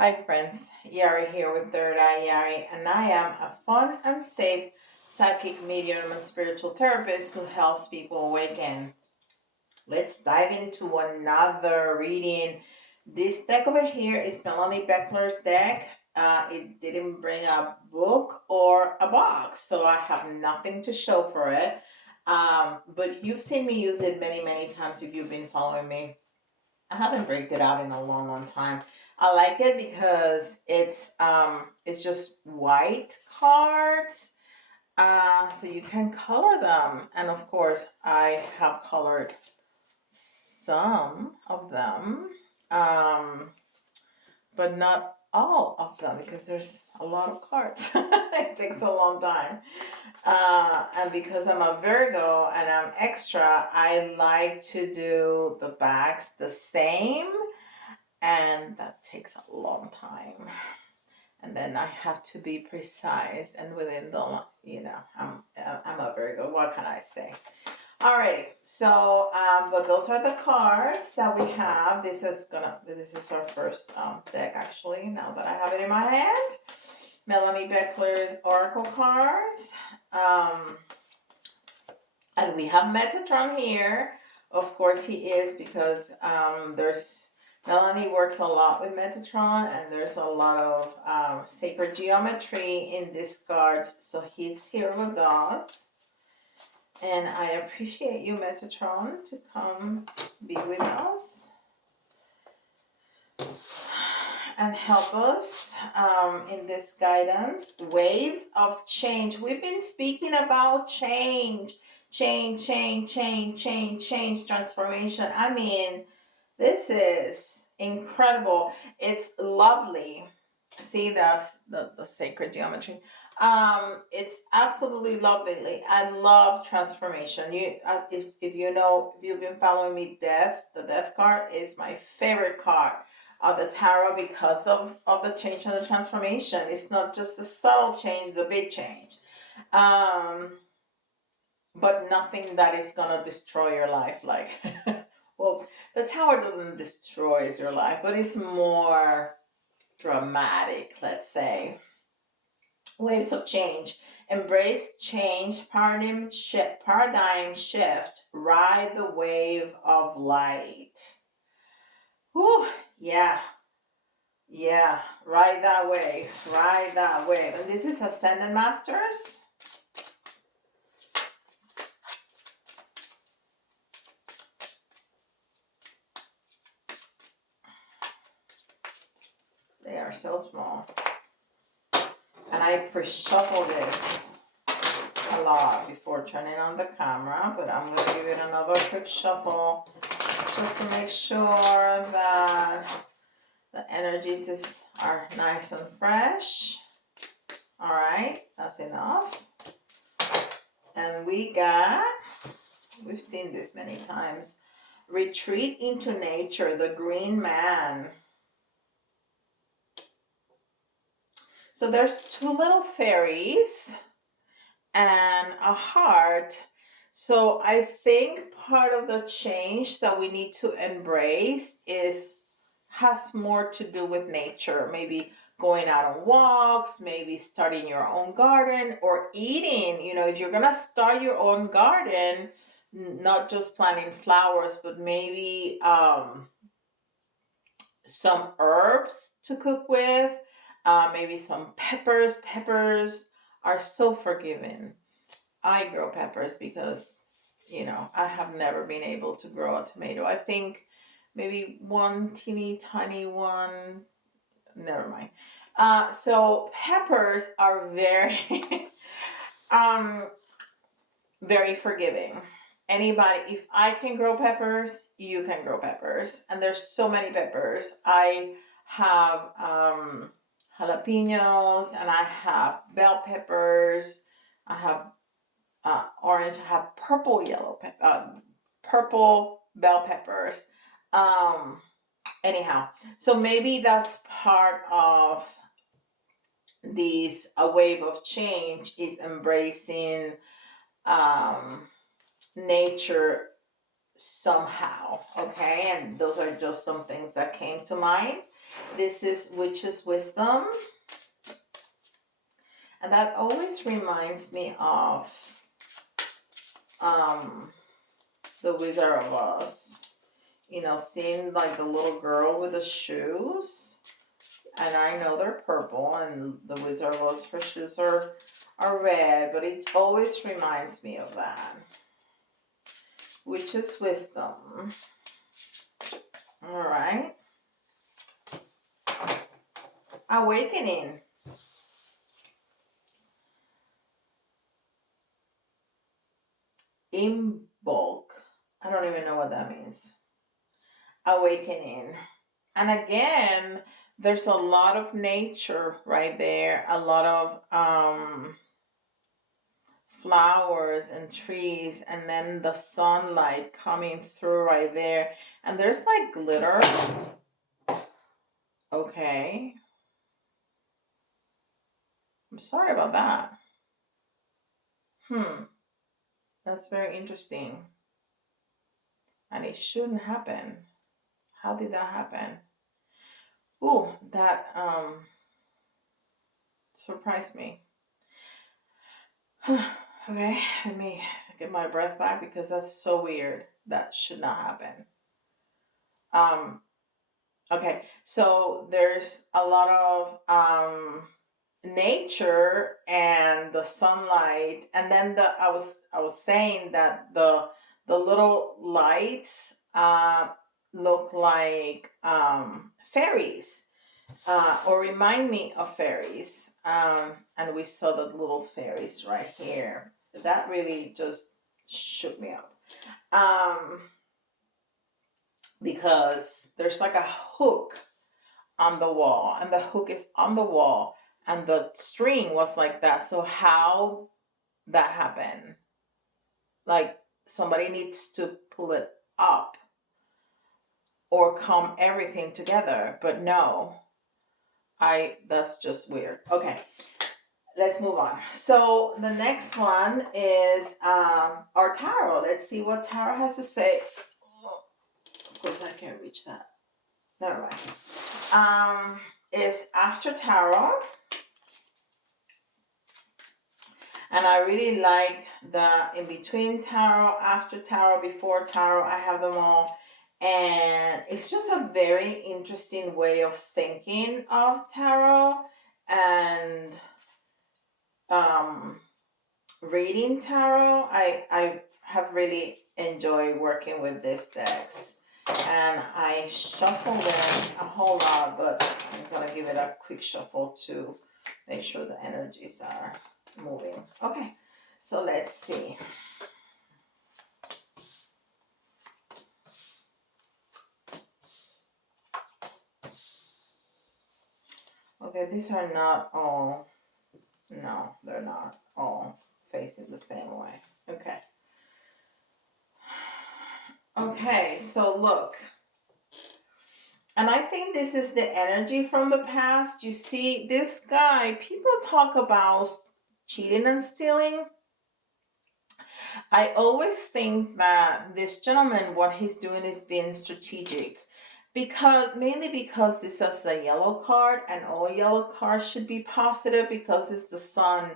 Hi friends, Yari here with Third Eye Yari, and I am a fun and safe psychic medium and spiritual therapist who helps people awaken. Let's dive into another reading. This deck over here is Melanie Beckler's deck. It didn't bring a book or a box, so I have nothing to show for it. But you've seen me use it many, many times if you've been following me. I haven't breaked it out in a long, long time. I like it because it's just white cards. So you can color them. And of course I have colored some of them. But not all of them because there's a lot of cards. It takes a long time. And because I'm a Virgo and I'm extra, I like to do the backs the same, and that takes a long time. And then I have to be precise and within the, I'm a Virgo. What can I say? Alrighty, so but those are the cards that we have. This is our first deck actually. Now that I have it in my hand, Melanie Beckler's Oracle cards, and we have Metatron here. Of course, he is because there's Melanie works a lot with Metatron, and there's a lot of sacred geometry in these cards. So he's here with us. And I appreciate you, Metatron, to come be with us and help us in this guidance. Waves of change. We've been speaking about change, transformation. I mean, this is incredible. It's lovely. See, that's the sacred geometry. It's absolutely lovely. I love transformation. If you know, if you've been following me, the death card is my favorite card of the tarot because of the change and the transformation. It's not just the subtle change, the big change. But nothing that is gonna destroy your life. Like, well, the tower doesn't destroy your life, but it's more dramatic, let's say. Waves of change. Embrace change, paradigm shift, ride the wave of light. Whew, yeah, yeah, ride that wave, ride that wave. And this is Ascendant Masters. They are so small. And I pre-shuffle this a lot before turning on the camera, but I'm going to give it another quick shuffle just to make sure that the energies are nice and fresh. All right, that's enough. And we've seen this many times. Retreat into nature, the green man. So there's two little fairies and a heart. So I think part of the change that we need to embrace has more to do with nature. Maybe going out on walks, maybe starting your own garden or eating. If you're gonna start your own garden, not just planting flowers, but maybe some herbs to cook with, maybe some peppers. Peppers are so forgiving. I grow peppers because, I have never been able to grow a tomato. I think maybe one teeny tiny one. Never mind. So peppers are very, very forgiving. Anybody, if I can grow peppers, you can grow peppers. And there's so many peppers. I have jalapenos, and I have bell peppers. I have orange. I have purple bell peppers. Anyhow, so maybe that's part of this a wave of change is embracing nature somehow. Okay, and those are just some things that came to mind. This is Witch's Wisdom. And that always reminds me of The Wizard of Oz. You know, seeing like the little girl with the shoes. And I know they're purple, and the Wizard of Oz, her shoes are red, but it always reminds me of that. Witch's Wisdom. All right. Awakening. In bulk. I don't even know what that means. Awakening. And again, there's a lot of nature right there, a lot of flowers and trees, and then the sunlight coming through right there. And there's like glitter. Okay. I'm sorry about that. That's very interesting. And it shouldn't happen. How did that happen? Ooh, that surprised me. Okay, let me get my breath back because that's so weird. That should not happen. Okay, so there's a lot of nature and the sunlight, and then I was saying that the little lights look like fairies, or remind me of fairies. And we saw the little fairies right here. That really just shook me up. Because there's like a hook on the wall, and the hook is on the wall, and the string was like that. So how that happened? Like somebody needs to pull it up or come everything together, but no. That's just weird. Okay, let's move on. So the next one is our tarot. Let's see what tarot has to say. Oh, of course, I can't reach that. Never mind. Is After Tarot. And I really like the in between tarot, after tarot, before tarot. I have them all. And it's just a very interesting way of thinking of tarot and reading tarot. I have really enjoyed working with these decks. And I shuffled them a whole lot, but I'm going to give it a quick shuffle to make sure the energies are moving. Okay, so let's see. Okay, these are not all, no, they're not all facing the same way. Okay. Okay, so look. And I think this is the energy from the past. You see, this guy, people talk about cheating and stealing. I always think that this gentleman, what he's doing is being strategic. Mainly because this is a yellow card, and all yellow cards should be positive because it's the sun,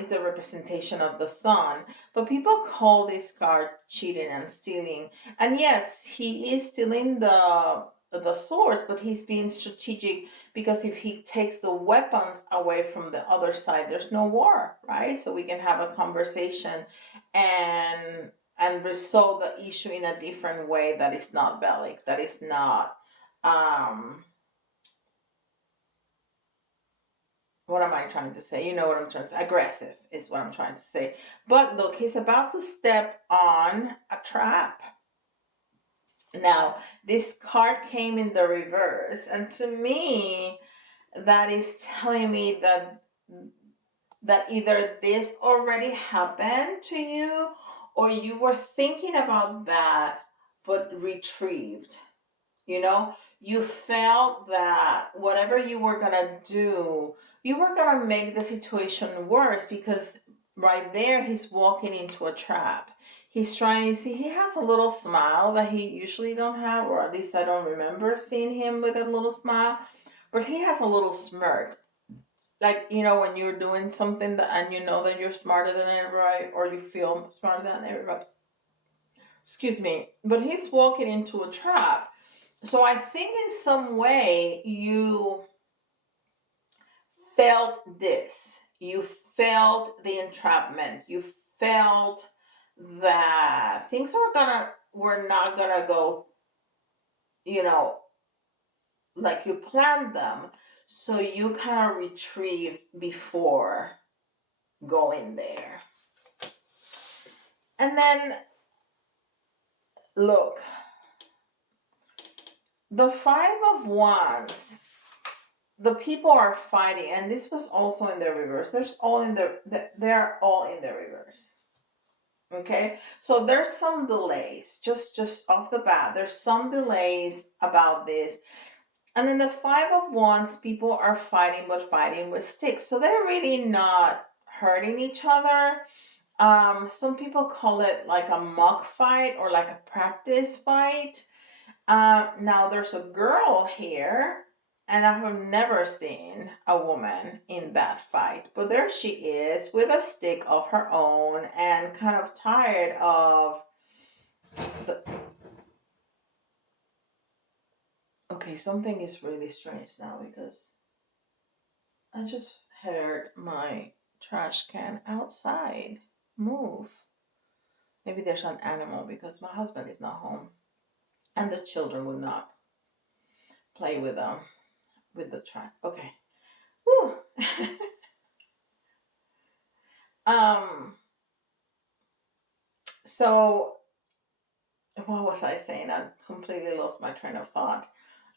is a representation of the sun. But people call this card cheating and stealing. And yes, he is stealing the source, but he's being strategic because if he takes the weapons away from the other side, there's no war, right? So we can have a conversation and resolve the issue in a different way that is not bellic, that is not what am I trying to say? You know what I'm trying to say. Aggressive is what I'm trying to say. But look, he's about to step on a trap. Now, this card came in the reverse, and to me, that is telling me that either this already happened to you, or you were thinking about that but retrieved. You felt that whatever you were gonna do, you were gonna make the situation worse because right there he's walking into a trap. He's trying, you see, he has a little smile that he usually don't have, or at least I don't remember seeing him with a little smile. But he has a little smirk. Like, when you're doing something and you know that you're smarter than everybody, or you feel smarter than everybody. Excuse me. But he's walking into a trap. So I think in some way you felt this. You felt the entrapment. You felt that things were not gonna go, you know, like you planned them. So you kind of retrieve before going there. And then look, the Five of Wands, the people are fighting, and this was also in the reverse. They're all in the reverse. Okay, so there's some delays, just off the bat. There's some delays about this, and then the Five of Wands, people are fighting, but fighting with sticks, so they're really not hurting each other. Some people call it like a mock fight or like a practice fight. Now there's a girl here, and I have never seen a woman in that fight, but there she is with a stick of her own and kind of tired of the. Okay, something is really strange now because I just heard my trash can outside move. Maybe there's an animal because my husband is not home and the children would not play with the trash. Okay. Whew. um so what was I saying? I completely lost my train of thought.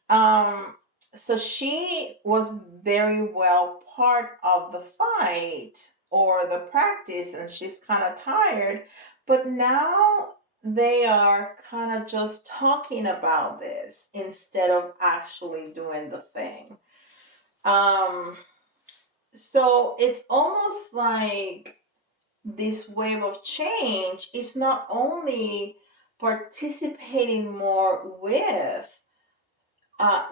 Um so she was very well part of the fight or the practice, and she's kind of tired, but now they are kind of just talking about this instead of actually doing the thing. Um so it's almost like this wave of change is not only participating more with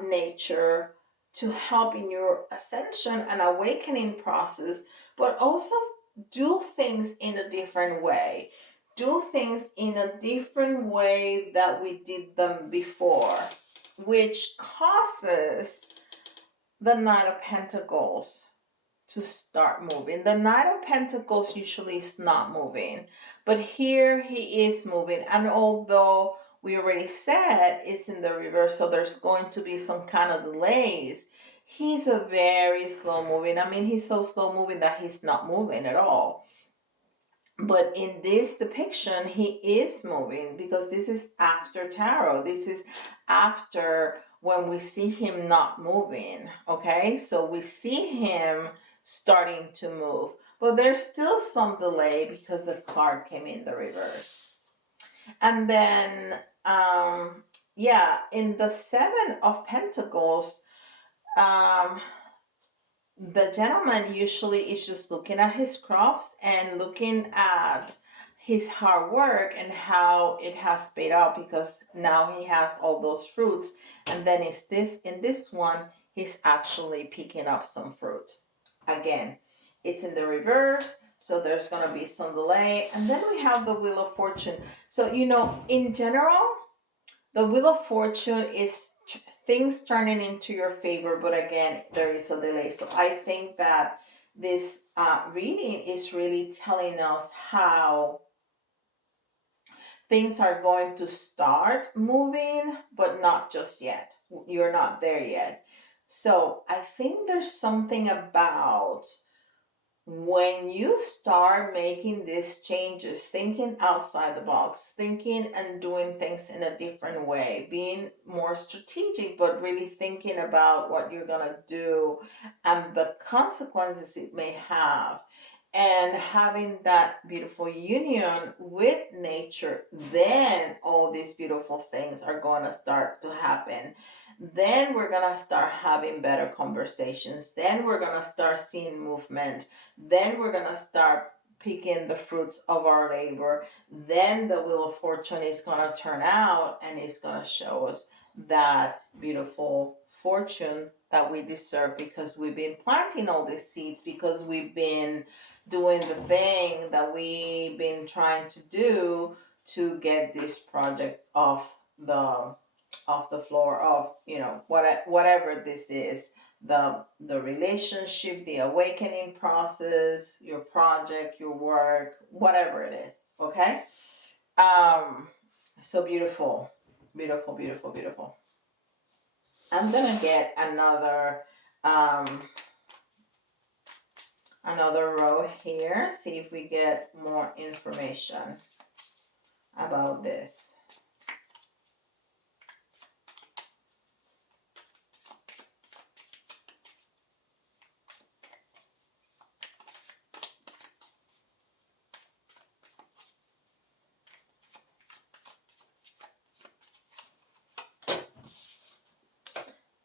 nature to help in your ascension and awakening process, but also do things in a different way. Do things in a different way that we did them before, which causes the Knight of Pentacles to start moving. The Knight of Pentacles usually is not moving, but here he is moving. And although we already said it's in the reverse, so there's going to be some kind of delays, he's a very slow moving. I mean, he's so slow moving that he's not moving at all. But in this depiction, he is moving because this is after tarot. This is after when we see him not moving. Okay, so we see him starting to move, but there's still some delay because the card came in the reverse. And then, yeah, in the Seven of Pentacles, um, the gentleman usually is just looking at his crops and looking at his hard work and how it has paid out, because now he has all those fruits. And then is this in this one, he's actually picking up some fruit. Again, it's in the reverse, so there's going to be some delay. And then we have the Wheel of Fortune. So in general, the Wheel of Fortune is things turning into your favor, but again, there is a delay. So I think that this reading is really telling us how things are going to start moving, but not just yet. You're not there yet. So I think there's something about when you start making these changes, thinking outside the box, thinking and doing things in a different way, being more strategic, but really thinking about what you're going to do and the consequences it may have, and having that beautiful union with nature, then all these beautiful things are going to start to happen. Then we're going to start having better conversations. Then we're going to start seeing movement. Then we're going to start picking the fruits of our labor, then the Wheel of Fortune is going to turn out and it's going to show us that beautiful fortune that we deserve, because we've been planting all these seeds, because we've been doing the thing that we've been trying to do to get this project off the floor of, whatever this is, the relationship, the awakening process, your project, your work, whatever it is. Okay. So beautiful, beautiful, beautiful, beautiful. I'm gonna get another row here, see if we get more information about this.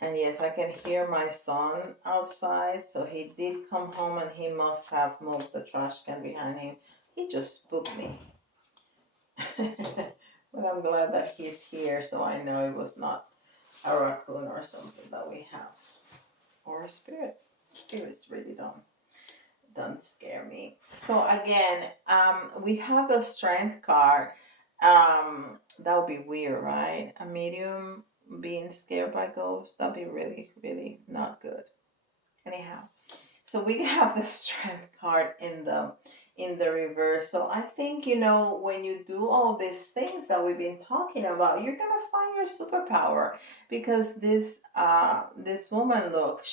And yes, I can hear my son outside. So he did come home and he must have moved the trash can behind him. He just spooked me. But I'm glad that he's here, so I know it was not a raccoon or something that we have. Or a spirit. Spirits really don't scare me. So again, we have the strength card. That would be weird, right? A medium being scared by ghosts. That'd be really, really not good. Anyhow, so we have the strength card in the reverse. So I think, when you do all these things that we've been talking about, you're gonna find your superpower, because this woman, look,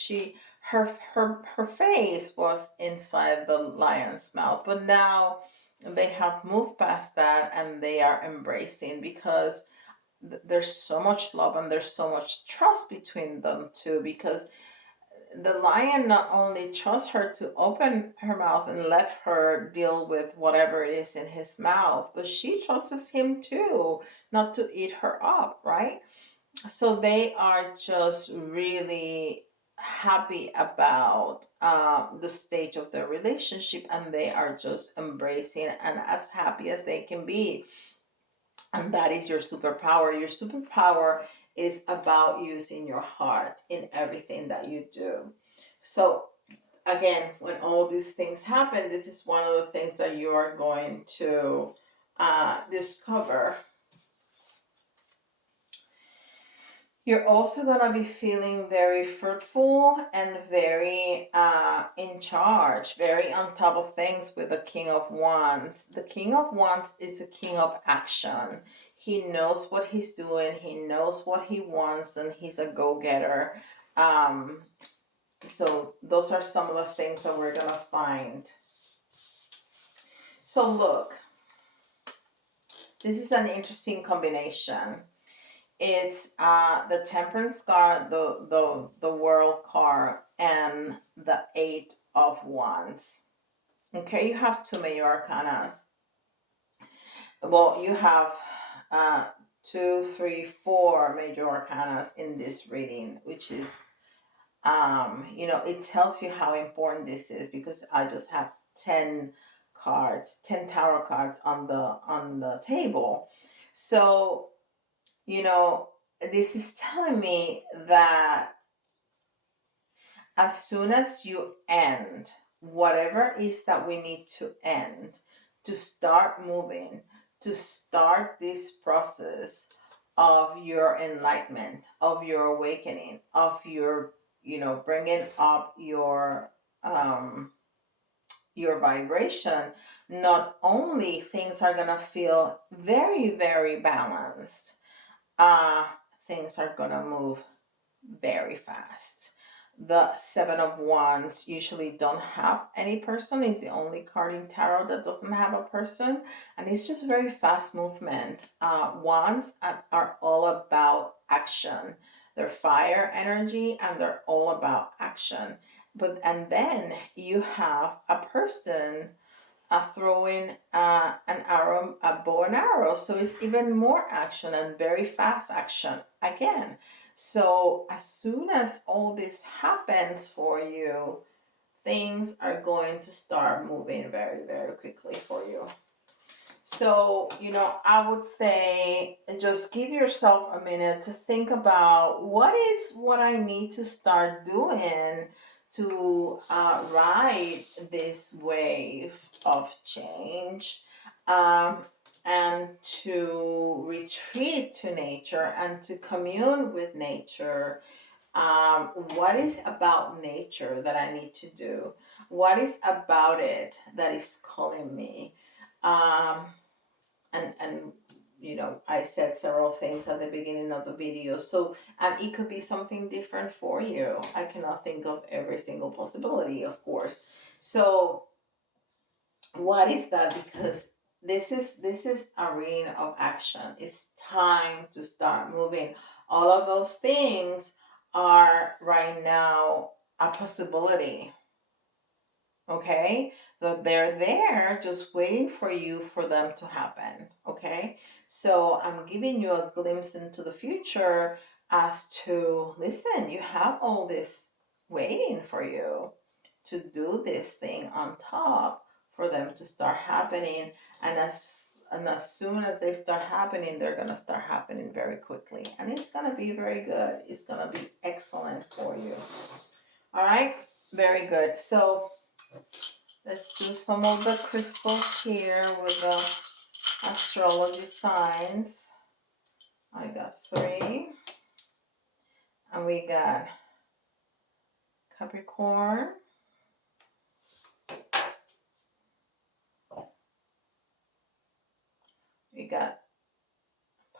her face was inside the lion's mouth, but now they have moved past that and they are embracing, because there's so much love and there's so much trust between them two, because the lion not only trusts her to open her mouth and let her deal with whatever it is in his mouth, but she trusts him too, not to eat her up, right? So they are just really happy about the stage of their relationship, and they are just embracing and as happy as they can be. And that is your superpower. Your superpower is about using your heart in everything that you do. So, again, when all these things happen, this is one of the things that you are going to discover. You're also going to be feeling very fruitful and very in charge, very on top of things with the King of Wands. The King of Wands is the king of action. He knows what he's doing, he knows what he wants, and he's a go getter. So, those are some of the things that we're going to find. So, look, this is an interesting combination. It's the Temperance card, the World card, and the Eight of Wands. Okay, you have two major arcanas. Well, you have 2, 3, 4 major arcanas in this reading, which is, it tells you how important this is, because I just have 10 cards, 10 tarot cards on the table. So, this is telling me that as soon as you end whatever is that we need to end, to start moving, to start this process of your enlightenment, of your awakening, of your, bringing up your vibration, not only things are gonna feel very, very balanced, things are gonna move very fast. The Seven of Wands usually don't have any person. It's the only card in tarot that doesn't have a person, and it's just very fast movement. Wands are all about action. They're fire energy, and they're all about action. And then you have a person throwing an arrow, a bow and arrow. So it's even more action and very fast action again. So as soon as all this happens for you, things are going to start moving very, very quickly for you. So, I would say just give yourself a minute to think about what I need to start doing to ride this wave of change, um, and to retreat to nature and to commune with nature. What is about nature that I need to do? What is about it that is calling me? Um, and I said several things at the beginning of the video, so and it could be something different for you. I cannot think of every single possibility, of course. So what is that? Because this is arena of action. It's time to start moving. All of those things are right now a possibility. Okay, so they're there just waiting for you for them to happen. Okay, so I'm giving you a glimpse into the future as to listen, you have all this waiting for you to do this thing on top for them to start happening, and as soon as they start happening, they're gonna start happening very quickly, and it's gonna be very good. It's gonna be excellent for you. All right, very good. So let's do some of the crystals here with the astrology signs. I got 3. And we got Capricorn. We got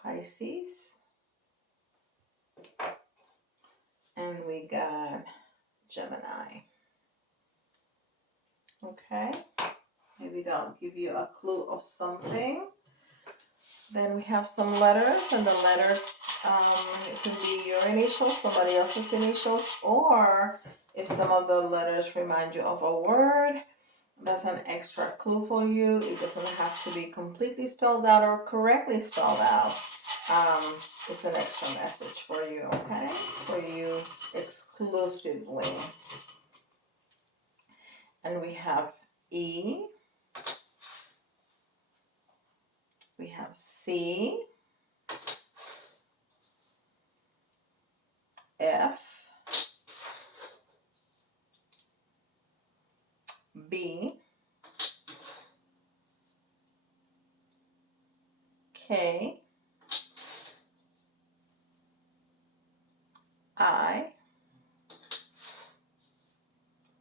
Pisces. And we got Gemini. Okay. Maybe that'll give you a clue of something. Then we have some letters, and the letters, it can be your initials, somebody else's initials, or if some of the letters remind you of a word, that's an extra clue for you. It doesn't have to be completely spelled out or correctly spelled out. It's an extra message for you, okay? For you exclusively. And we have E. We have C. F. B. K. I.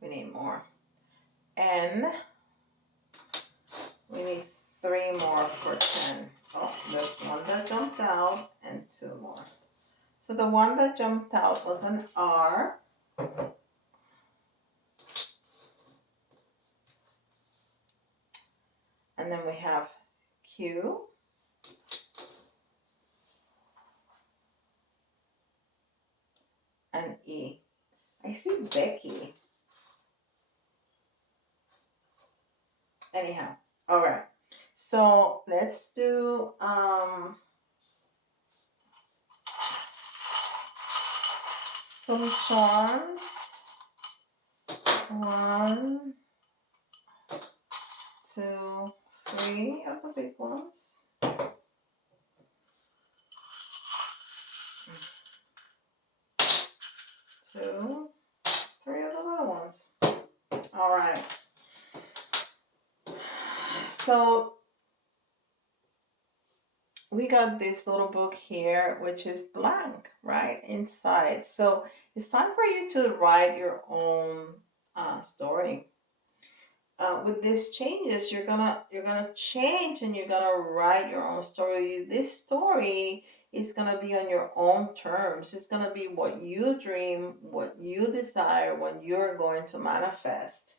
We need more. N. We need 3 more for 10. Oh, there's one that jumped out and 2 more. So the one that jumped out was an R. And then we have Q. And E. I see Becky. Anyhow, all right. So let's do some charms. 1, 2, 3 of the big ones. 2, 3 of the little ones. All right. So we got this little book here, which is blank, right, inside. So it's time for you to write your own story. With these changes, you're gonna change, and you're gonna write your own story. This story is gonna be on your own terms. It's gonna be what you dream, what you desire, when you're going to manifest.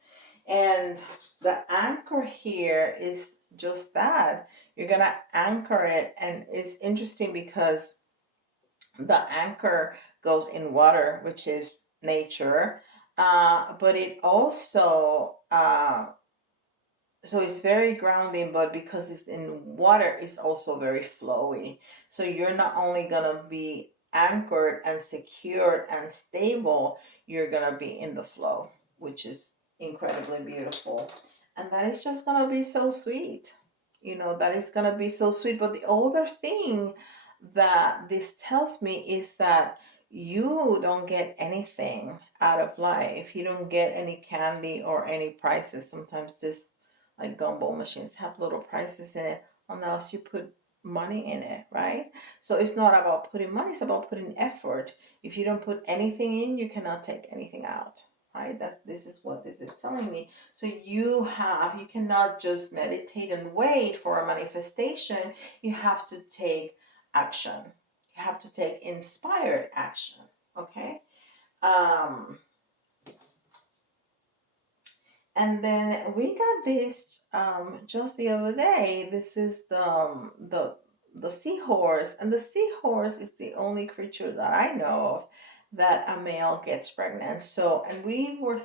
And the anchor here is just that. You're gonna anchor it, and it's interesting because the anchor goes in water, which is nature, but it also so it's very grounding, but because it's in water, it's also very flowy. So you're not only gonna be anchored and secured and stable, you're gonna be in the flow, which is incredibly beautiful. And that is just gonna be so sweet. That is gonna be so sweet. But the other thing that this tells me is that you don't get anything out of life. You don't get any candy or any prizes. Sometimes this, like gumball machines, have little prizes in it unless you put money in it, right? So it's not about putting money, it's about putting effort. If you don't put anything in, you cannot take anything out, right? This is what this is telling me. So you cannot just meditate and wait for a manifestation. You have to take action. You have to take inspired action. Okay. um and then we got this just the other day. This is the seahorse, and the seahorse is the only creature that I know of that a male gets pregnant. So, and we were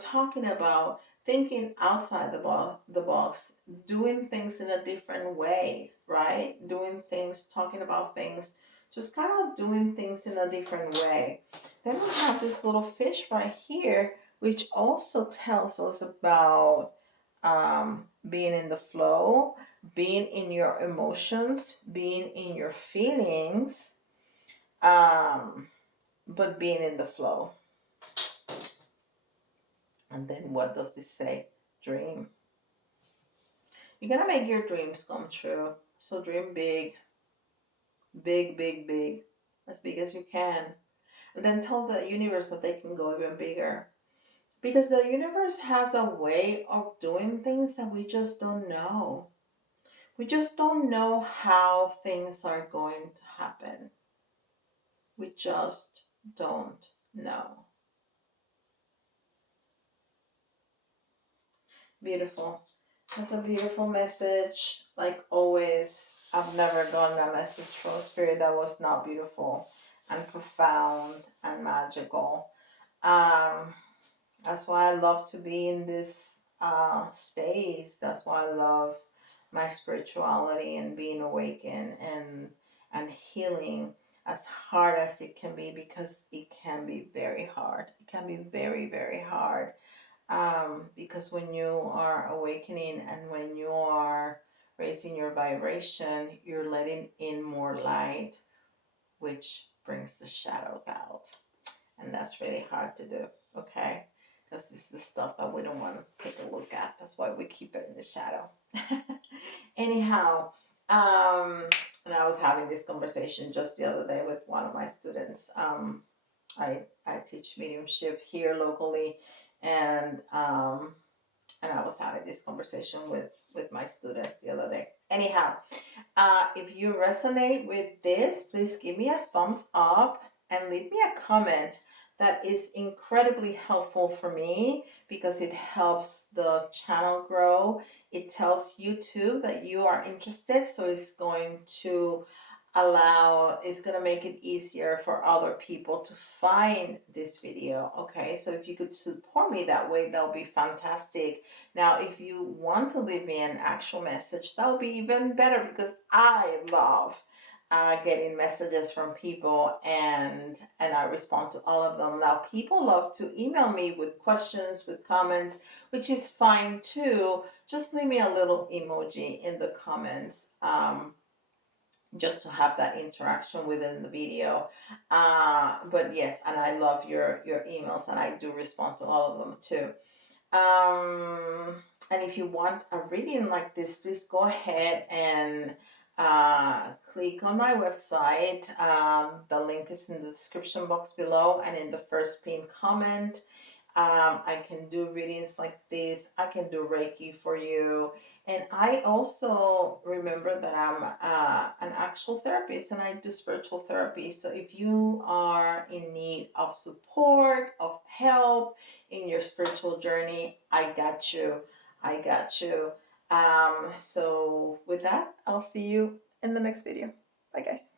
talking about thinking outside the box, doing things in a different way, right? Doing things, talking about things, just kind of doing things in a different way. Then we have this little fish right here, which also tells us about being in the flow, being in your emotions, being in your feelings, um, but being in the flow. And then what does this say? Dream. You're gonna make your dreams come true. So dream big, big, big, big, as big as you can. And then tell the universe that they can go even bigger. Because the universe has a way of doing things that we just don't know. We just don't know how things are going to happen. We just don't know. Beautiful. That's a beautiful message. Like always, I've never gotten a message from Spirit that was not beautiful and profound and magical. Um, that's why I love to be in this space. That's why I love my spirituality and being awakened and healing, as hard as it can be, because it can be very hard. It can be very, very hard. Because when you are awakening and when you are raising your vibration, you're letting in more light, which brings the shadows out. And that's really hard to do, okay? Because this is the stuff that we don't want to take a look at. That's why we keep it in the shadow. Anyhow, and I was having this conversation just the other day with one of my students. I teach mediumship here locally, and I was having this conversation with my students the other day. Anyhow, if you resonate with this, please give me a thumbs up and leave me a comment. That is incredibly helpful for me because it helps the channel grow. It tells YouTube that you are interested, so it's going to make it easier for other people to find this video. Okay, so if you could support me that way, that would be fantastic. Now, if you want to leave me an actual message, that would be even better, because I love getting messages from people, and I respond to all of them. Now, people love to email me with questions, with comments, which is fine too. Just leave me a little emoji in the comments. Just to have that interaction within the video. But yes, and I love your emails, and I do respond to all of them too. And if you want a reading like this, please go ahead and click on my website. The link is in the description box below and in the first pinned comment. I can do readings like this. I can do Reiki for you. And I also remember that I'm an actual therapist, and I do spiritual therapy. So if you are in need of support, of help in your spiritual journey, I got you. I got you. So with that, I'll see you in the next video. Bye, guys.